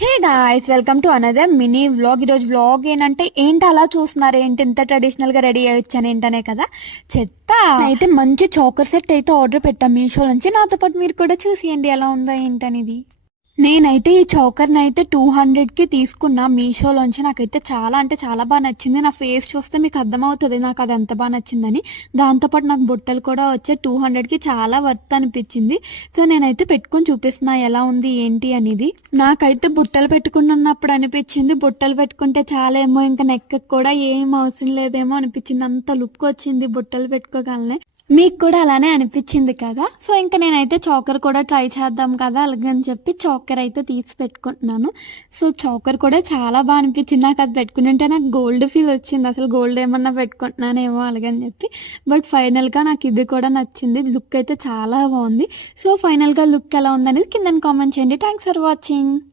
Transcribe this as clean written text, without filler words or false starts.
Hey guys, welcome to another mini vlog. ఈరోజు vlog ఏంటి అలా చూస్తున్నారు, ఏంటి ఇంత ట్రెడిషనల్ గా రెడీ అయ్యొచ్చాను ఏంటనే కదా చెత్త. అయితే మంచి చోకర్ సెట్ అయితే ఆర్డర్ పెట్టాం మీషో నుంచి. నాతో పాటు మీరు కూడా చూసేయండి ఎలా ఉందో ఏంటనేది. నేనైతే ఈ చౌకర్ని అయితే 200కి తీసుకున్నా మీషోలోంచి. నాకైతే చాలా అంటే చాలా బాగా నచ్చింది. నా ఫేస్ చూస్తే మీకు అర్థమవుతుంది నాకు అది ఎంత బాగా నచ్చిందని. దాంతోపాటు నాకు బుట్టలు కూడా వచ్చాయి. 200కి చాలా వర్త్ అనిపించింది. సో నేనైతే పెట్టుకొని చూపిస్తున్నా ఎలా ఉంది ఏంటి అనేది. నాకైతే బుట్టలు పెట్టుకున్నప్పుడు అనిపించింది బుట్టలు పెట్టుకుంటే చాలా ఏమో ఇంకా నెక్ కూడా ఏం అవసరం లేదేమో అనిపించింది. అంత లుక్ వచ్చింది బుట్టలు పెట్టుకోగలనే. మీకు కూడా అలానే అనిపించింది కదా. సో ఇంకా నేనైతే చోకర్ కూడా ట్రై చేద్దాం కదా అలాగని చెప్పి చోకర్ అయితే తీసి పెట్టుకుంటున్నాను. సో చోకర్ కూడా చాలా బాగా అనిపించింది నాకు. అది పెట్టుకుంటే నాకు గోల్డ్ ఫీల్ వచ్చింది. అసలు గోల్డ్ ఏమన్నా పెట్టుకుంటున్నానేమో అలాగని చెప్పి. బట్ ఫైనల్గా నాకు ఇది కూడా నచ్చింది. లుక్ అయితే చాలా బాగుంది. సో ఫైనల్గా లుక్ ఎలా ఉందనేది కింద కామెంట్ చేయండి. Thanks for watching.